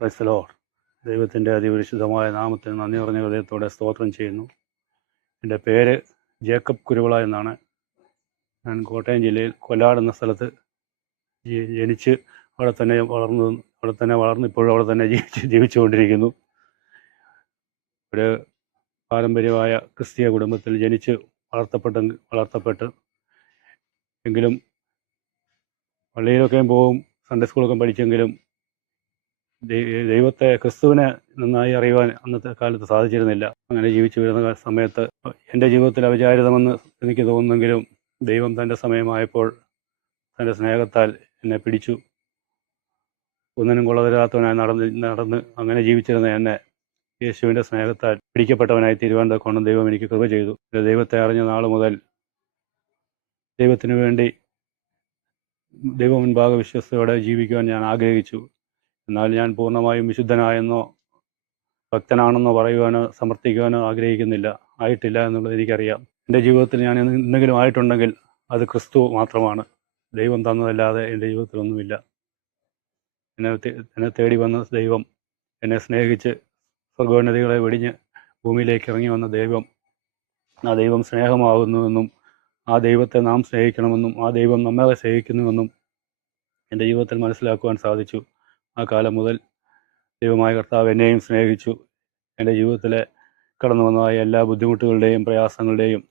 Praise the Lord. ദൈവത്തിൻ്റെ അതിപരിശുദ്ധമായ നാമത്തിന് നന്ദി പറഞ്ഞ ഹൃദയത്തോടെ സ്തോത്രം ചെയ്യുന്നു. എൻ്റെ പേര് ജേക്കബ് കുരുവിള എന്നാണ്. ഞാൻ കോട്ടയം ജില്ലയിൽ കൊല്ലാട് എന്ന സ്ഥലത്ത് ജനിച്ച് അവിടെ തന്നെ വളർന്ന് ഇപ്പോഴും അവിടെ തന്നെ ജീവിച്ചുകൊണ്ടിരിക്കുന്നു. ഒരു പാരമ്പര്യമായ ക്രിസ്തീയ കുടുംബത്തിൽ ജനിച്ച് വളർത്തപ്പെട്ട് എങ്കിലും പള്ളിയിലൊക്കെ പോവും, സൺഡേ സ്കൂളൊക്കെ പഠിച്ചെങ്കിലും ദൈവത്തെ, ക്രിസ്തുവിനെ നന്നായി അറിയുവാൻ അന്നത്തെ കാലത്ത് സാധിച്ചിരുന്നില്ല. അങ്ങനെ ജീവിച്ചു വരുന്ന സമയത്ത് എൻ്റെ ജീവിതത്തിൽ അവിചാരിതമെന്ന് എനിക്ക് തോന്നുന്നെങ്കിലും ദൈവം തൻ്റെ സമയമായപ്പോൾ തൻ്റെ സ്നേഹത്താൽ എന്നെ പിടിച്ചു. ഒന്നിനും കൊള്ളതരാത്തവനായി നടന്ന് അങ്ങനെ ജീവിച്ചിരുന്ന എന്നെ യേശുവിൻ്റെ സ്നേഹത്താൽ പിടിക്കപ്പെട്ടവനായി തീരുവാൻ കൊണ്ട് ദൈവം എനിക്ക് കൃപ ചെയ്തു. ദൈവത്തെ അറിഞ്ഞ നാൾ മുതൽ ദൈവത്തിനു വേണ്ടി ദൈവ മുൻപാകെ വിശ്വസ്തയോടെ ജീവിക്കുവാൻ ഞാൻ ആഗ്രഹിച്ചു. എന്നാൽ ഞാൻ പൂർണ്ണമായും വിശുദ്ധനായെന്നോ ഭക്തനാണെന്നോ പറയുവാനോ സമർത്ഥിക്കുവാനോ ആയിട്ടില്ല എന്നുള്ളത് എനിക്കറിയാം. എൻ്റെ ജീവിതത്തിൽ ഞാൻ എന്തെങ്കിലും ആയിട്ടുണ്ടെങ്കിൽ അത് ക്രിസ്തു മാത്രമാണ്. ദൈവം തന്നതല്ലാതെ എൻ്റെ ജീവിതത്തിലൊന്നുമില്ല. എന്നെ തേടി വന്ന ദൈവം, എന്നെ സ്നേഹിച്ച് സ്വർഗോന്നതികളെ വെടിഞ്ഞ് ഭൂമിയിലേക്ക് ഇറങ്ങി വന്ന ദൈവം, ആ ദൈവം സ്നേഹമാകുന്നുവെന്നും ആ ദൈവത്തെ നാം സ്നേഹിക്കണമെന്നും ആ ദൈവം നമ്മളെ സ്നേഹിക്കുന്നുവെന്നും എൻ്റെ ജീവിതത്തിൽ മനസ്സിലാക്കുവാൻ സാധിച്ചു. ആ കാലം മുതൽ ദൈവമായ കർത്താവ് എന്നെയും സ്നേഹിച്ചു. എൻ്റെ ജീവിതത്തിലെ കടന്നു വന്നതായ എല്ലാ ബുദ്ധിമുട്ടുകളുടെയും പ്രയാസങ്ങളുടെയും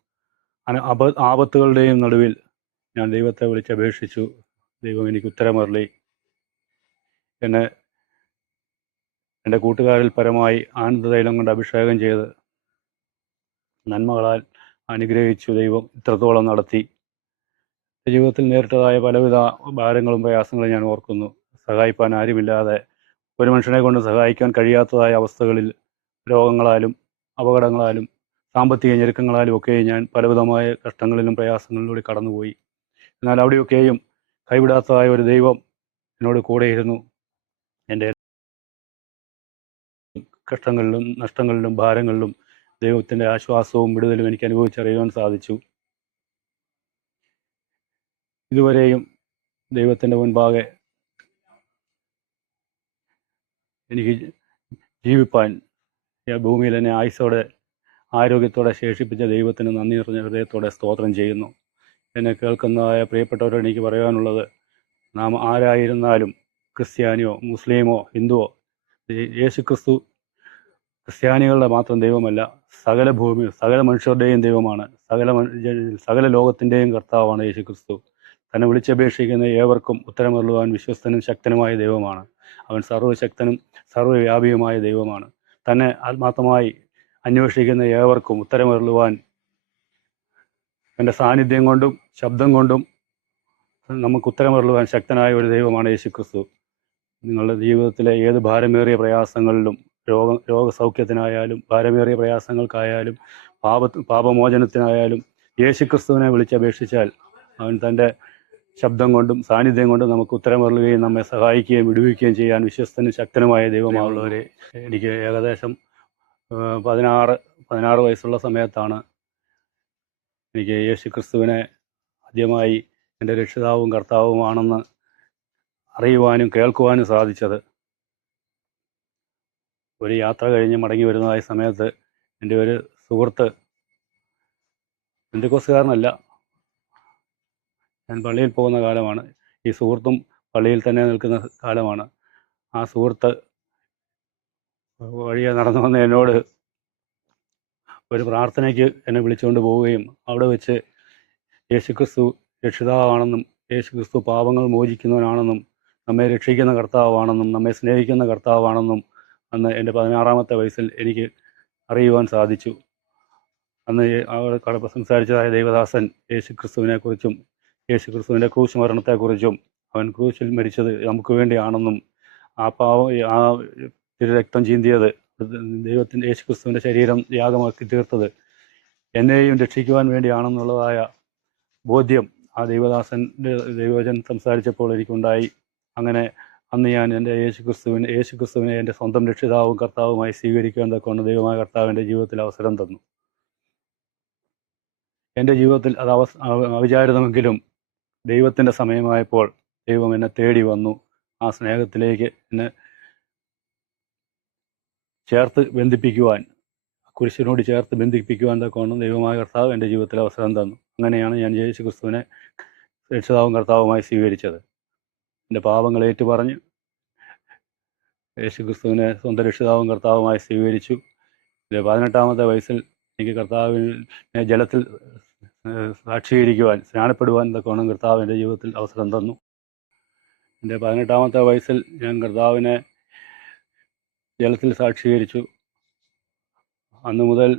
ആപത്തുകളുടെയും നടുവിൽ ഞാൻ ദൈവത്തെ വിളിച്ചപേക്ഷിച്ചു. ദൈവം എനിക്ക് ഉത്തരമരുളി. എന്നെ എൻ്റെ കൂട്ടുകാരിൽ പരമായി ആനന്ദതൈലം കൊണ്ട് അഭിഷേകം ചെയ്ത് നന്മകളാൽ അനുഗ്രഹിച്ചു. ദൈവം ഇത്രത്തോളം നടത്തി. ജീവിതത്തിൽ നേരിട്ടതായ പലവിധ ഭാരങ്ങളും പ്രയാസങ്ങളും ഞാൻ ഓർക്കുന്നു. സഹായിപ്പാൻ ആരുമില്ലാതെ, ഒരു മനുഷ്യനെ കൊണ്ട് സഹായിക്കാൻ കഴിയാത്തതായ അവസ്ഥകളിൽ രോഗങ്ങളാലും അപകടങ്ങളാലും സാമ്പത്തിക ഞെരുക്കങ്ങളാലും ഒക്കെ ഞാൻ പലവിധമായ കഷ്ടങ്ങളിലും പ്രയാസങ്ങളിലൂടെ കടന്നുപോയി. എന്നാൽ അവിടെയൊക്കെയും കൈവിടാത്തതായ ഒരു ദൈവം എന്നോട് കൂടെയിരുന്നു. എൻ്റെ കഷ്ടങ്ങളിലും നഷ്ടങ്ങളിലും ഭാരങ്ങളിലും ദൈവത്തിൻ്റെ ആശ്വാസവും വിടുതലും എനിക്ക് അനുഭവിച്ചറിയുവാൻ സാധിച്ചു. ഇതുവരെയും ദൈവത്തിൻ്റെ മുൻപാകെ എനിക്ക് ജീവിപ്പാൻ ഭൂമിയിൽ എന്നെ ആയുസ്സോടെ ആരോഗ്യത്തോടെ ശേഷിപ്പിച്ച ദൈവത്തിന് നന്ദി നിറഞ്ഞ ഹൃദയത്തോടെ സ്തോത്രം ചെയ്യുന്നു. എന്നെ കേൾക്കുന്നതായ പ്രിയപ്പെട്ടവരോട് എനിക്ക് പറയാനുള്ളത്, നാം ആരായിരുന്നാലും, ക്രിസ്ത്യാനിയോ മുസ്ലിമോ ഹിന്ദുവോ, യേശുക്രിസ്തു ക്രിസ്ത്യാനികളുടെ മാത്രം ദൈവമല്ല, സകല മനുഷ്യരുടെയും ദൈവമാണ്. സകല ലോകത്തിൻ്റെയും കർത്താവാണ് യേശുക്രിസ്തു. തന്നെ വിളിച്ചപേക്ഷിക്കുന്ന ഏവർക്കും ഉത്തരമരുളുവാൻ വിശ്വസ്തനും ശക്തനുമായ ദൈവമാണ്. അവൻ സർവ്വശക്തനും സർവ്വവ്യാപിയുമായ ദൈവമാണ്. തന്നെ ആത്മാർത്ഥമായി അന്വേഷിക്കുന്ന ഏവർക്കും ഉത്തരമരുളുവാൻ എൻ്റെ സാന്നിധ്യം കൊണ്ടും ശബ്ദം കൊണ്ടും നമുക്ക് ഉത്തരമരുളുവാൻ ശക്തനായ ഒരു ദൈവമാണ് യേശുക്രിസ്തു. നിങ്ങളുടെ ജീവിതത്തിലെ ഏത് ഭാരമേറിയ പ്രയാസങ്ങളിലും, രോഗസൗഖ്യത്തിനായാലും ഭാരമേറിയ പ്രയാസങ്ങൾക്കായാലും പാപമോചനത്തിനായാലും യേശുക്രിസ്തുവിനെ വിളിച്ചപേക്ഷിച്ചാൽ അവൻ തൻ്റെ ശബ്ദം കൊണ്ടും സാന്നിധ്യം കൊണ്ടും നമുക്ക് ഉത്തരമരുളുകയും നമ്മെ സഹായിക്കുകയും വിടുവിക്കുകയും ചെയ്യാൻ വിശ്വസ്തനും ശക്തനുമായ ദൈവമായുള്ളവരെ. എനിക്ക് ഏകദേശം 16 വയസ്സുള്ള സമയത്താണ് എനിക്ക് യേശുക്രിസ്തുവിനെ ആദ്യമായി എൻ്റെ രക്ഷിതാവും കർത്താവുമാണെന്ന് അറിയുവാനും കേൾക്കുവാനും സാധിച്ചത്. ഒരു യാത്ര കഴിഞ്ഞ് മടങ്ങി വരുന്നതായ സമയത്ത് എൻ്റെ ഒരു സുഹൃത്ത്, പെന്തക്കോസ്തുകാരനല്ല, ഞാൻ പള്ളിയിൽ പോകുന്ന കാലമാണ്, ഈ സുഹൃത്തും പള്ളിയിൽ തന്നെ നിൽക്കുന്ന കാലമാണ്. ആ സുഹൃത്ത് വഴിയെ നടന്നു വന്ന എന്നോട് ഒരു പ്രാർത്ഥനയ്ക്ക് എന്നെ വിളിച്ചുകൊണ്ട് പോവുകയും അവിടെ വെച്ച് യേശുക്രിസ്തു രക്ഷിതാവാണെന്നും യേശുക്രിസ്തു പാപങ്ങൾ മോചിക്കുന്നവനാണെന്നും നമ്മെ രക്ഷിക്കുന്ന കർത്താവാണെന്നും നമ്മെ സ്നേഹിക്കുന്ന കർത്താവാണെന്നും അന്ന് എൻ്റെ 16-ാമത്തെ വയസ്സിൽ എനിക്ക് അറിയുവാൻ സാധിച്ചു. അന്ന് അവിടെ സംസാരിച്ചതായ ദൈവദാസൻ യേശുക്രിസ്തുവിനെക്കുറിച്ചും യേശുക്രിസ്തുവിൻ്റെ ക്രൂശ് മരണത്തെക്കുറിച്ചും അവൻ ക്രൂശിൽ മരിച്ചത് നമുക്ക് വേണ്ടിയാണെന്നും ആ രക്തം ചീന്തിയത്, ദൈവത്തിൻ്റെ യേശുക്രിസ്തുവിൻ്റെ ശരീരം യാഗമാക്കി തീർത്തത് എന്നെയും രക്ഷിക്കുവാൻ വേണ്ടിയാണെന്നുള്ളതായ ബോധ്യം ആ ദൈവവചനം സംസാരിച്ചപ്പോൾ എനിക്കുണ്ടായി. അങ്ങനെ അന്ന് ഞാൻ എൻ്റെ യേശുക്രിസ്തുവിനെ എൻ്റെ സ്വന്തം രക്ഷിതാവും കർത്താവുമായി സ്വീകരിക്കാൻ തക്കൊണ്ട് ദൈവമായ കർത്താവിൻ്റെ ജീവിതത്തിൽ അവസരം തന്നു. എൻ്റെ ജീവിതത്തിൽ അത് അവിചാരിതമെങ്കിലും ദൈവത്തിൻ്റെ സമയമായപ്പോൾ ദൈവം എന്നെ തേടി വന്നു. ആ സ്നേഹത്തിലേക്ക് എന്നെ ചേർത്ത് ബന്ധിപ്പിക്കുവാൻ, കുരിശിനോട് ചേർത്ത് ബന്ധിപ്പിക്കുവാൻ തക്കവണ്ണം ദൈവമായ കർത്താവ് എൻ്റെ ജീവിതത്തിൽ അവസരം തന്നു. അങ്ങനെയാണ് ഞാൻ യേശു ക്രിസ്തുവിനെ രക്ഷിതാവും കർത്താവുമായി സ്വീകരിച്ചത്. എൻ്റെ പാപങ്ങൾ ഏറ്റുപറഞ്ഞ് യേശു ക്രിസ്തുവിനെ സ്വന്തം രക്ഷിതാവും കർത്താവുമായി സ്വീകരിച്ചു. എൻ്റെ 18-ാമത്തെ വയസ്സിൽ എനിക്ക് കർത്താവിനെ ജലത്തിൽ സാക്ഷീകരിക്കുവാൻ, സ്നാനപ്പെടുവാൻ തക്കവണ്ണം കർത്താവ് എൻ്റെ ജീവിതത്തിൽ അവസരം തന്നു. എൻ്റെ 18-ാമത്തെ വയസ്സിൽ ഞാൻ കർത്താവിനെ ജലത്തിൽ സാക്ഷീകരിച്ചു. അന്നു മുതൽ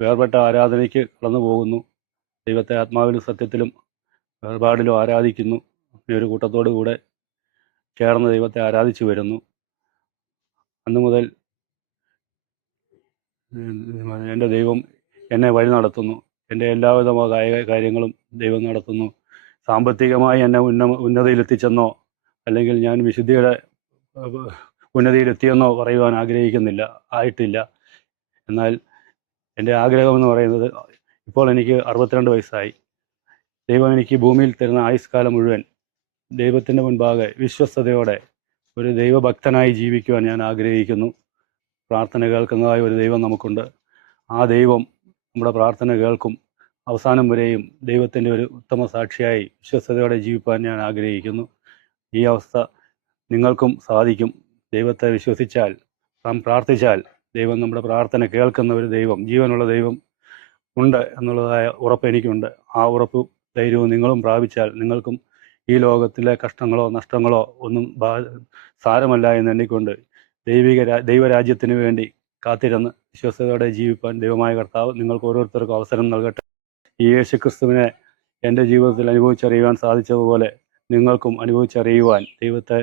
വേർപെട്ട ആരാധനയ്ക്ക് കടന്നു പോകുന്നു. ദൈവത്തെ ആത്മാവിലും സത്യത്തിലും വേർപാടിലും ആരാധിക്കുന്നു. ഈ ഒരു കൂട്ടത്തോടു കൂടെ ചേർന്ന് ദൈവത്തെ ആരാധിച്ചു വരുന്നു. അന്നു മുതൽ എൻ്റെ ദൈവം എന്നെ വഴി നടത്തുന്നു. എൻ്റെ എല്ലാവിധമായ കാര്യങ്ങളും ദൈവം നടത്തുന്നു. സാമ്പത്തികമായി എന്നെ ഉന്നതിയിലെത്തിച്ചെന്നോ അല്ലെങ്കിൽ ഞാൻ വിശുദ്ധിയുടെ ഉന്നതിയിലെത്തിയെന്നോ പറയുവാൻ ആയിട്ടില്ല. എന്നാൽ എൻ്റെ ആഗ്രഹമെന്ന് പറയുന്നത്, ഇപ്പോൾ എനിക്ക് 62 വയസ്സായി. ദൈവം എനിക്ക് ഭൂമിയിൽ തരുന്ന ആയുഷ്കാലം മുഴുവൻ ദൈവത്തിൻ്റെ മുൻപാകെ വിശ്വസ്തയോടെ ഒരു ദൈവഭക്തനായി ജീവിക്കുവാൻ ഞാൻ ആഗ്രഹിക്കുന്നു. പ്രാർത്ഥന കേൾക്കുന്നതായ ഒരു ദൈവം നമുക്കുണ്ട്. ആ ദൈവം നമ്മുടെ പ്രാർത്ഥന കേൾക്കും. അവസാനം വരെയും ദൈവത്തിൻ്റെ ഒരു ഉത്തമ സാക്ഷിയായി വിശ്വസ്തയോടെ ജീവിപ്പാൻ ഞാൻ ആഗ്രഹിക്കുന്നു. ഈ അവസ്ഥ നിങ്ങൾക്കും സാധിക്കും. ദൈവത്തെ വിശ്വസിച്ചാൽ, നാം പ്രാർത്ഥിച്ചാൽ ദൈവം നമ്മുടെ പ്രാർത്ഥന കേൾക്കുന്ന ഒരു ദൈവം, ജീവനുള്ള ദൈവം ഉണ്ട് എന്നുള്ളതായ ഉറപ്പ് എനിക്കുണ്ട്. ആ ഉറപ്പ് ധൈര്യവും നിങ്ങളും പ്രാപിച്ചാൽ നിങ്ങൾക്കും ഈ ലോകത്തിലെ കഷ്ടങ്ങളോ നഷ്ടങ്ങളോ ഒന്നും സാരമല്ല എന്ന് എണ്ണിക്കൊണ്ട് ദൈവരാജ്യത്തിന് വേണ്ടി കാത്തിരുന്ന് വിശ്വസ്തയോടെ ജീവിപ്പാൻ ദൈവമായ കർത്താവ് നിങ്ങൾക്ക് ഓരോരുത്തർക്കും അവസരം നൽകട്ടെ. ഈ യേശുക്രിസ്തുവിനെ എൻ്റെ ജീവിതത്തിൽ അനുഭവിച്ചറിയുവാൻ സാധിച്ചതുപോലെ നിങ്ങൾക്കും അനുഭവിച്ചറിയുവാൻ, ദൈവത്തെ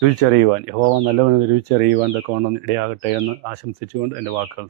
രുചിച്ചറിയുവാൻ, യഹോവ നല്ലവനെന്ന് രുചിച്ചറിയുവാൻ തക്കവണ്ണം ഇടയാകട്ടെ എന്ന് ആശംസിച്ചുകൊണ്ട് എൻ്റെ വാക്കുകൾ